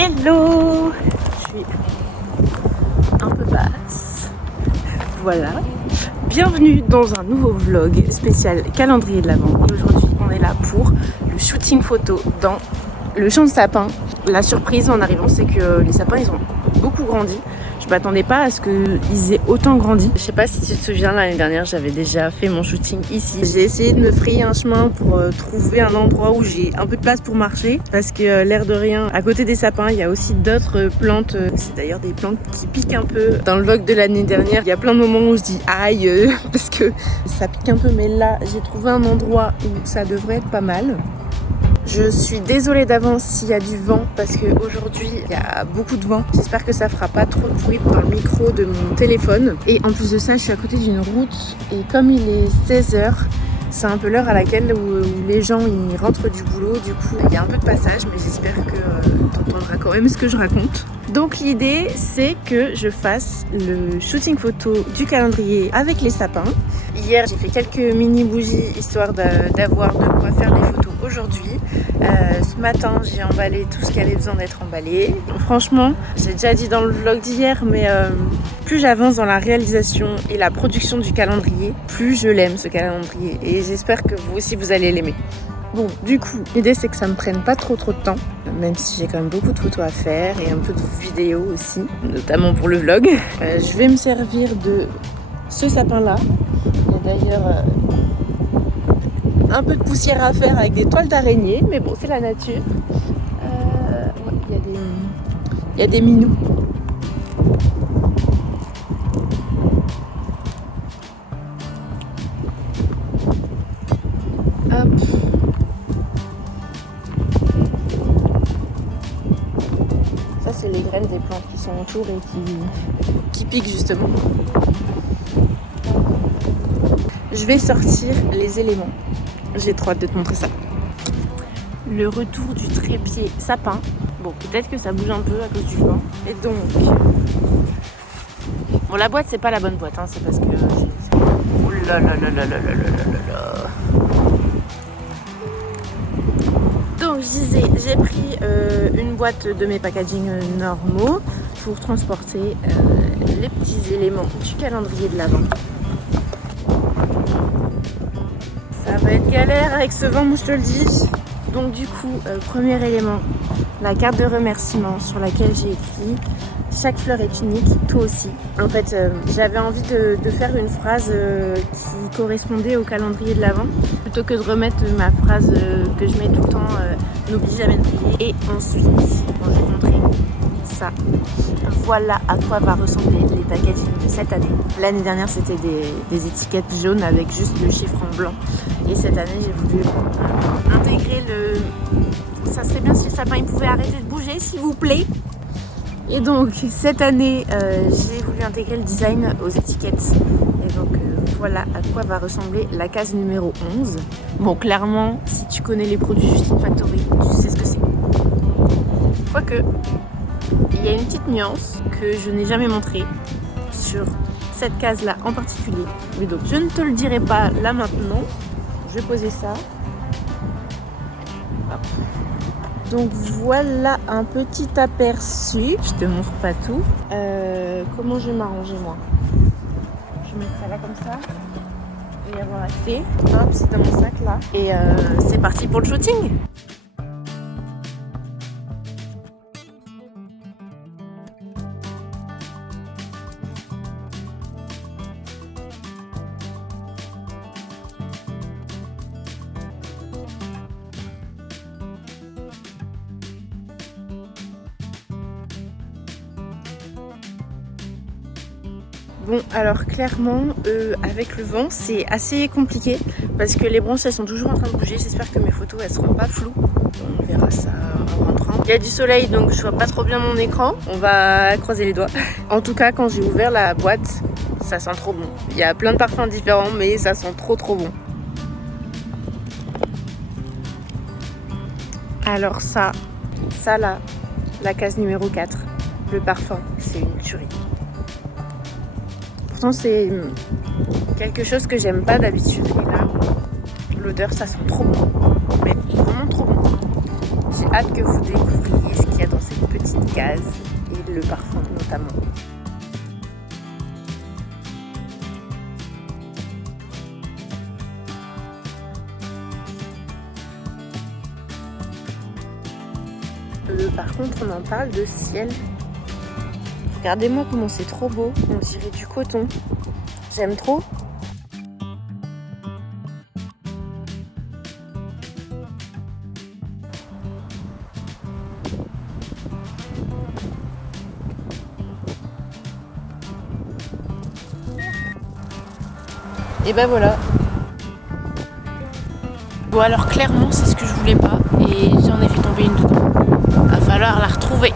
Hello! Je suis un peu basse. Voilà. Bienvenue dans un nouveau vlog spécial calendrier de l'Avent. Et aujourd'hui, on est là pour le shooting photo dans le champ de sapins. La surprise en arrivant, c'est que les sapins, ils ont beaucoup grandi. Je m'attendais pas à ce qu'ils aient autant grandi. Je sais pas si tu te souviens, l'année dernière, j'avais déjà fait mon shooting ici. J'ai essayé de me frayer un chemin pour trouver un endroit où j'ai un peu de place pour marcher. Parce que l'air de rien, à côté des sapins, il y a aussi d'autres plantes. C'est d'ailleurs des plantes qui piquent un peu. Dans le vlog de l'année dernière, il y a plein de moments où je dis aïe, parce que ça pique un peu. Mais là, j'ai trouvé un endroit où ça devrait être pas mal. Je suis désolée d'avance s'il y a du vent parce qu'aujourd'hui il y a beaucoup de vent. J'espère que ça fera pas trop de bruit dans le micro de mon téléphone. Et en plus de ça, je suis à côté d'une route et comme il est 16h, c'est un peu l'heure à laquelle où les gens ils rentrent du boulot. Du coup, il y a un peu de passage, mais j'espère que tu entendras quand même ce que je raconte. Donc l'idée, c'est que je fasse le shooting photo du calendrier avec les sapins. Hier, j'ai fait quelques mini bougies histoire d'avoir de quoi faire des photos aujourd'hui. Ce matin, j'ai emballé tout ce qui avait besoin d'être emballé. Franchement, j'ai déjà dit dans le vlog d'hier, mais plus j'avance dans la réalisation et la production du calendrier, plus je l'aime ce calendrier. Et j'espère que vous aussi, vous allez l'aimer. Bon, du coup, l'idée c'est que ça me prenne pas trop de temps, même si j'ai quand même beaucoup de photos à faire et un peu de vidéos aussi, notamment pour le vlog. Je vais me servir de ce sapin-là. Il y a d'ailleurs un peu de poussière à faire avec des toiles d'araignée, mais bon, c'est la nature. Ouais, il y a des minous. Hop. Ça, c'est les graines des plantes qui sont autour et qui piquent justement. Je vais sortir les éléments. J'ai trop hâte de te montrer ça. Le retour du trépied sapin. Bon, peut-être que ça bouge un peu à cause du vent. Et donc... Bon, la boîte, c'est pas la bonne boîte, hein, c'est parce que... Oh là là là là là là là là là. Donc, je disais, j'ai pris une boîte de mes packaging normaux pour transporter les petits éléments du calendrier de l'Avent. Ça va être galère avec ce vent, je te le dis. Donc du coup, premier élément, la carte de remerciement sur laquelle j'ai écrit « Chaque fleur est unique, toi aussi ». En fait, j'avais envie de faire une phrase qui correspondait au calendrier de l'Avent, plutôt que de remettre ma phrase que je mets tout le temps « N'oublie jamais de prier ». Et ensuite, je vais te montrer ça. Voilà à quoi va ressembler les packaging de cette année. L'année dernière, c'était des étiquettes jaunes avec juste le chiffre en blanc. Et cette année, j'ai voulu intégrer le... Ça serait bien si le sapin il pouvait arrêter de bouger, s'il vous plaît. Et donc, cette année, j'ai voulu intégrer le design aux étiquettes. Et donc, voilà à quoi va ressembler la case numéro 11. Bon, clairement, si tu connais les produits Justin Factory, tu sais ce que c'est. Quoique... Il y a une petite nuance que je n'ai jamais montrée sur cette case-là en particulier. Mais donc, je ne te le dirai pas là maintenant. Je vais poser ça. Hop. Donc, voilà un petit aperçu. Je te montre pas tout. Comment je vais m'arranger, moi? Je vais mettre ça là comme ça. Il va y avoir assez. Hop, c'est dans mon sac là. Et c'est parti pour le shooting. Bon, alors clairement, avec le vent, c'est assez compliqué parce que les branches, elles sont toujours en train de bouger. J'espère que mes photos, elles seront pas floues. On verra ça en rentrant. Il y a du soleil, donc je vois pas trop bien mon écran. On va croiser les doigts. En tout cas, quand j'ai ouvert la boîte, ça sent trop bon. Il y a plein de parfums différents, mais ça sent trop bon. Alors ça là, la case numéro 4, le parfum, c'est une tuerie. Pourtant c'est quelque chose que j'aime pas d'habitude. Et là, l'odeur ça sent trop bon. Mais vraiment trop bon. J'ai hâte que vous découvriez ce qui qu'il y a dans cette petite case et le parfum notamment. Par contre, on en parle de ciel. Regardez-moi comment c'est trop beau, on dirait du coton. J'aime trop. Et ben voilà. Bon alors clairement c'est ce que je voulais pas et j'en ai fait tomber une dedans. Va falloir la retrouver.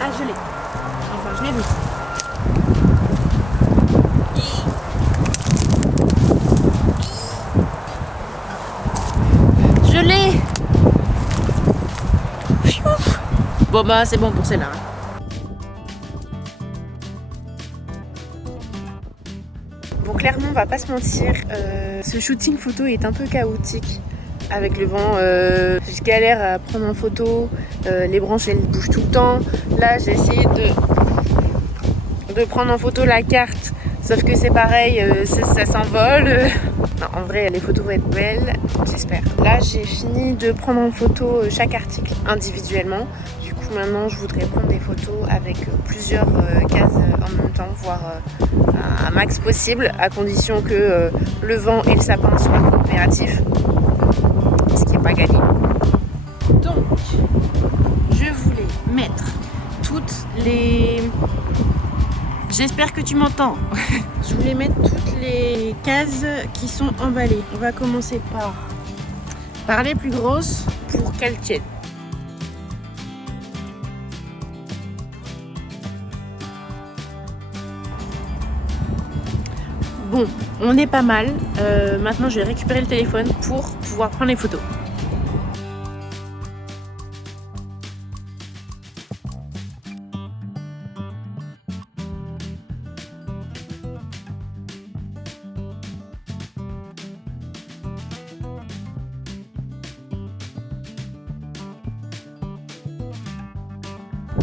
Ah je l'ai. Enfin je l'ai mis. Je l'ai. Bon bah c'est bon pour celle-là. Bon clairement on va pas se mentir, ce shooting photo est un peu chaotique avec le vent, je galère à prendre en photo, les branches elles bougent tout le temps. Là j'ai essayé de prendre en photo la carte, sauf que c'est pareil, ça s'envole. Non, en vrai les photos vont être belles, j'espère. Là j'ai fini de prendre en photo chaque article individuellement. Du coup maintenant je voudrais prendre des photos avec plusieurs cases en même temps, voire un max possible, à condition que le vent et le sapin soient coopératifs, ce qui n'est pas gagné. Donc je voulais mettre toutes les... J'espère que tu m'entends. Je voulais mettre toutes les cases qui sont emballées. On va commencer par les plus grosses pour qu'elles tiennent. Bon, on est pas mal. Maintenant, je vais récupérer le téléphone pour pouvoir prendre les photos.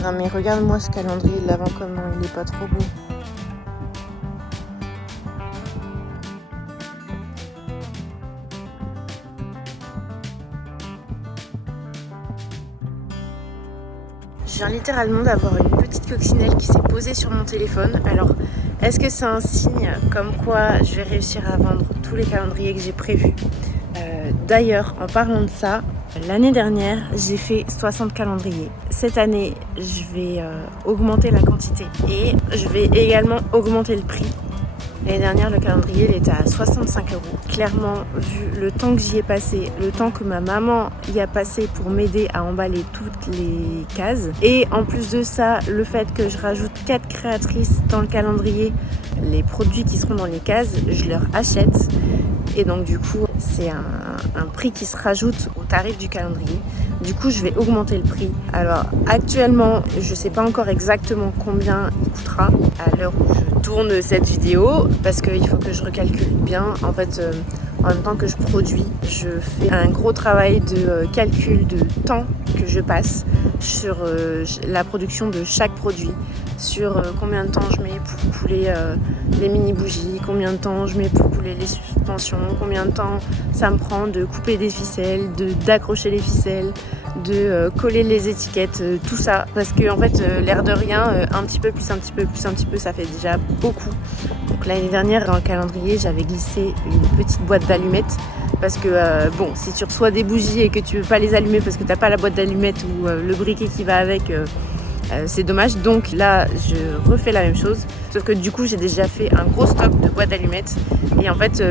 Non mais regarde-moi ce calendrier de l'Avent, comment il est pas trop beau. Je viens littéralement d'avoir une petite coccinelle qui s'est posée sur mon téléphone. Alors, est-ce que c'est un signe comme quoi je vais réussir à vendre tous les calendriers que j'ai prévus? D'ailleurs, en parlant de ça, l'année dernière, j'ai fait 60 calendriers. Cette année, je vais augmenter la quantité et je vais également augmenter le prix. L'année dernière, le calendrier il était à 65 €. Clairement, vu le temps que j'y ai passé, le temps que ma maman y a passé pour m'aider à emballer toutes les cases, et en plus de ça, le fait que je rajoute 4 créatrices dans le calendrier, les produits qui seront dans les cases, je leur achète. Et donc du coup, c'est un prix qui se rajoute au tarif du calendrier. Du coup, je vais augmenter le prix. Alors actuellement, je ne sais pas encore exactement combien il coûtera à l'heure où je tourne cette vidéo, parce qu'il faut que je recalcule bien. En fait, en même temps que je produis, je fais un gros travail de calcul de temps que je passe sur la production de chaque produit, sur combien de temps je mets pour couler les mini bougies, combien de temps je mets pour couler les suspensions, combien de temps ça me prend de couper des ficelles, d'accrocher les ficelles, de coller les étiquettes, tout ça, parce que en fait l'air de rien, un petit peu plus, un petit peu plus, un petit peu, ça fait déjà beaucoup. Donc l'année dernière dans le calendrier j'avais glissé une petite boîte d'allumettes, parce que bon, si tu reçois des bougies et que tu veux pas les allumer parce que t'as pas la boîte d'allumettes ou le briquet qui va avec, c'est dommage. Donc là je refais la même chose, sauf que du coup j'ai déjà fait un gros stock de boîtes d'allumettes, et en fait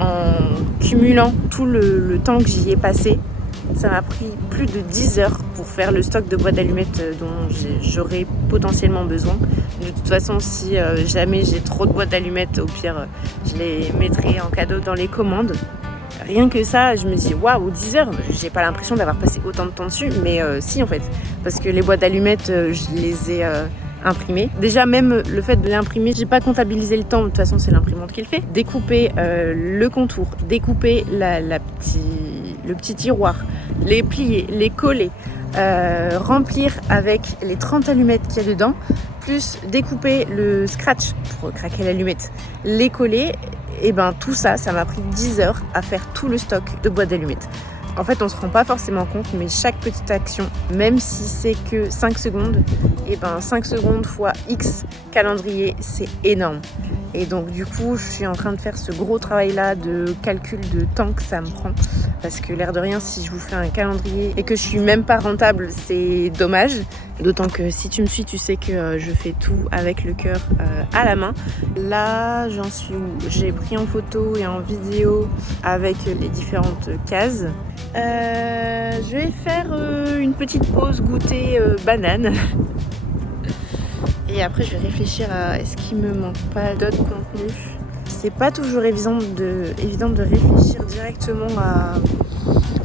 en cumulant tout le temps que j'y ai passé, ça m'a pris plus de 10 heures pour faire le stock de boîtes d'allumettes dont j'aurais potentiellement besoin. De toute façon, si jamais j'ai trop de boîtes d'allumettes, au pire, je les mettrai en cadeau dans les commandes. Rien que ça, je me dis waouh, 10 heures, j'ai pas l'impression d'avoir passé autant de temps dessus, mais si en fait, parce que les boîtes d'allumettes, je les ai imprimer. Déjà même le fait de l'imprimer, j'ai pas comptabilisé le temps, de toute façon c'est l'imprimante qui le fait. Découper le contour, découper le petit tiroir, les plier, les coller, remplir avec les 30 allumettes qu'il y a dedans, plus découper le scratch pour craquer l'allumette, les coller, et ben tout ça, ça m'a pris 10 heures à faire tout le stock de boîtes d'allumettes. En fait, on se rend pas forcément compte, mais chaque petite action, même si c'est que 5 secondes, et ben 5 secondes fois X calendrier, c'est énorme. Et donc du coup, je suis en train de faire ce gros travail-là de calcul de temps que ça me prend. Parce que l'air de rien, si je vous fais un calendrier et que je suis même pas rentable, c'est dommage. D'autant que si tu me suis, tu sais que je fais tout avec le cœur à la main. Là, j'en suis où? J'ai pris en photo et en vidéo avec les différentes cases. Je vais faire une petite pause goûter banane. Et après, je vais réfléchir à est-ce qu'il me manque pas d'autres contenus. C'est pas toujours évident de réfléchir directement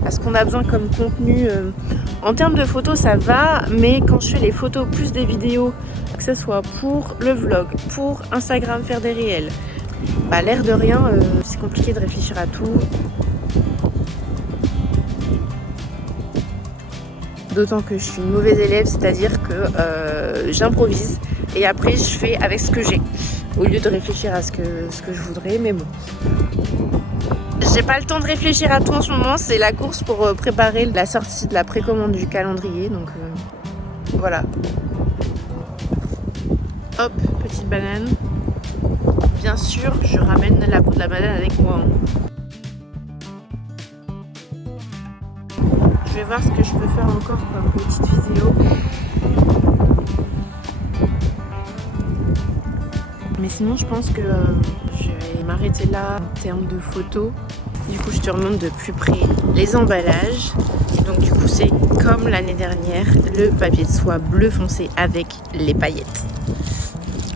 à ce qu'on a besoin comme contenu. En termes de photos, ça va, mais quand je fais les photos plus des vidéos, que ce soit pour le vlog, pour Instagram, faire des réels, bah, l'air de rien, c'est compliqué de réfléchir à tout. D'autant que je suis une mauvaise élève, c'est-à-dire que j'improvise et après je fais avec ce que j'ai au lieu de réfléchir à ce que je voudrais, mais bon. J'ai pas le temps de réfléchir à tout en ce moment, c'est la course pour préparer la sortie de la précommande du calendrier, donc voilà. Hop, petite banane. Bien sûr, je ramène la peau de la banane avec moi. Je vais voir ce que je peux faire encore comme petite vidéo. Mais sinon, je pense que je vais m'arrêter là en termes de photos. Du coup, je te remonte de plus près les emballages. Et donc, du coup, c'est comme l'année dernière, le papier de soie bleu foncé avec les paillettes.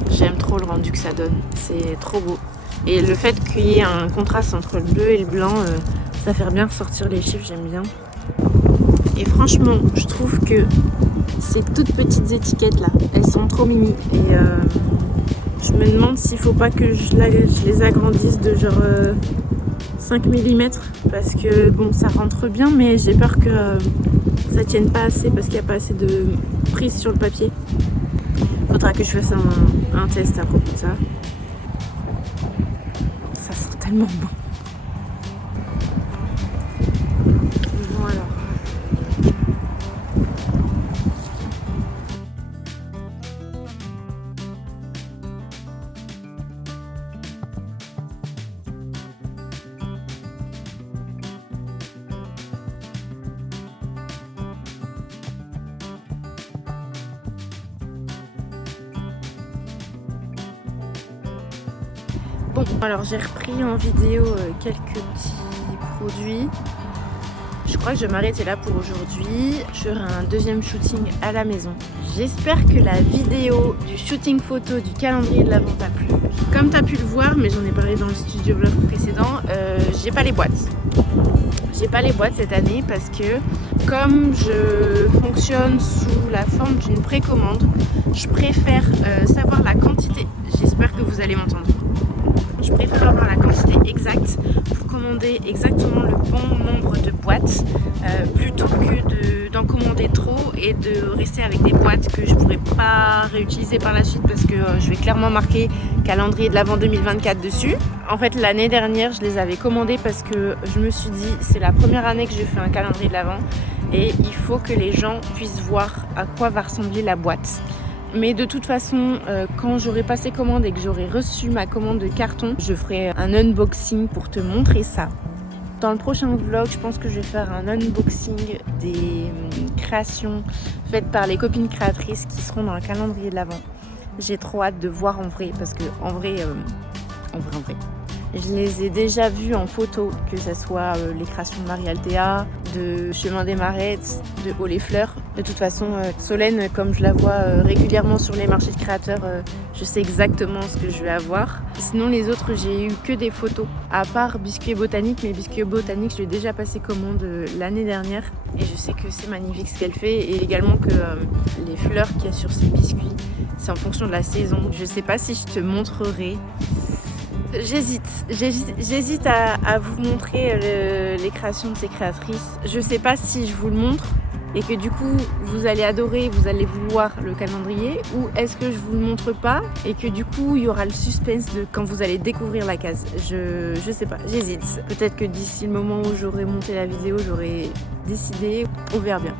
J'aime trop le rendu que ça donne. C'est trop beau. Et le fait qu'il y ait un contraste entre le bleu et le blanc, ça fait bien ressortir les chiffres, j'aime bien. Et franchement, je trouve que ces toutes petites étiquettes là, elles sont trop mini. Et je me demande s'il faut pas que je les agrandisse de genre 5 mm. Parce que bon, ça rentre bien, mais j'ai peur que ça tienne pas assez parce qu'il n'y a pas assez de prise sur le papier. Faudra que je fasse un test à propos de ça. Ça sent tellement bon. Bon, alors j'ai repris en vidéo quelques petits produits. Je crois que je vais m'arrêter là pour aujourd'hui. Je ferai un deuxième shooting à la maison. J'espère que la vidéo du shooting photo du calendrier de l'Avent t'a plu. Comme tu as pu le voir, mais j'en ai parlé dans le studio vlog précédent, j'ai pas les boîtes. J'ai pas les boîtes cette année parce que comme je fonctionne sous la forme d'une précommande, je préfère savoir la quantité. J'espère que vous allez m'entendre. Je préfère avoir la quantité exacte pour commander exactement le bon nombre de boîtes plutôt que d'en commander trop et de rester avec des boîtes que je ne pourrais pas réutiliser par la suite parce que je vais clairement marquer calendrier de l'Avent 2024 dessus. En fait, l'année dernière, je les avais commandées parce que je me suis dit c'est la première année que je fais un calendrier de l'Avent et il faut que les gens puissent voir à quoi va ressembler la boîte. Mais de toute façon, quand j'aurai passé commande et que j'aurai reçu ma commande de carton, je ferai un unboxing pour te montrer ça. Dans le prochain vlog, je pense que je vais faire un unboxing des créations faites par les copines créatrices qui seront dans le calendrier de l'Avent. J'ai trop hâte de voir en vrai parce que en vrai, je les ai déjà vues en photo, que ce soit les créations de Marie Althea, de Chemin des Marais, de Haut-les-Fleurs. De toute façon, Solène, comme je la vois régulièrement sur les marchés de créateurs, je sais exactement ce que je vais avoir. Sinon les autres, j'ai eu que des photos, à part Biscuit Botanique, mais Biscuit Botanique, je lui ai déjà passé commande l'année dernière et je sais que c'est magnifique ce qu'elle fait, et également que les fleurs qu'il y a sur ces biscuits, c'est en fonction de la saison. Je sais pas si je te montrerai. J'hésite à vous montrer les créations de ces créatrices. Je sais pas si je vous le montre et que du coup vous allez adorer, vous allez vouloir le calendrier, ou est-ce que je vous le montre pas et que du coup il y aura le suspense de quand vous allez découvrir la case. Je sais pas, j'hésite. Peut-être que d'ici le moment où j'aurai monté la vidéo, j'aurai décidé, on verra bien.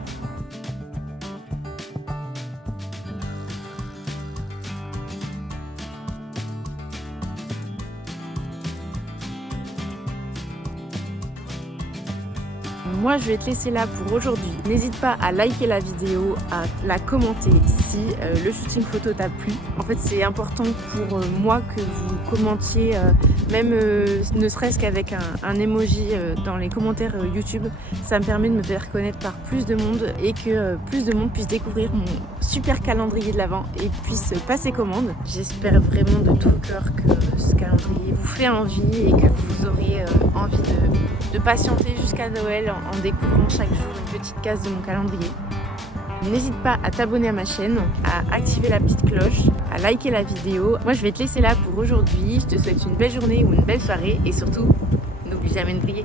Moi je vais te laisser là pour aujourd'hui. N'hésite pas à liker la vidéo, à la commenter si le shooting photo t'a plu. En fait c'est important pour moi que vous commentiez, même ne serait-ce qu'avec un emoji dans les commentaires YouTube. Ça me permet de me faire connaître par plus de monde et que plus de monde puisse découvrir mon super calendrier de l'Avent et puisse passer commande. J'espère vraiment de tout cœur que ce calendrier vous fait envie et que vous aurez envie de patienter jusqu'à Noël en découvrant chaque jour une petite case de mon calendrier. N'hésite pas à t'abonner à ma chaîne, à activer la petite cloche, à liker la vidéo. Moi je vais te laisser là pour aujourd'hui. Je te souhaite une belle journée ou une belle soirée et surtout, n'oublie jamais de briller.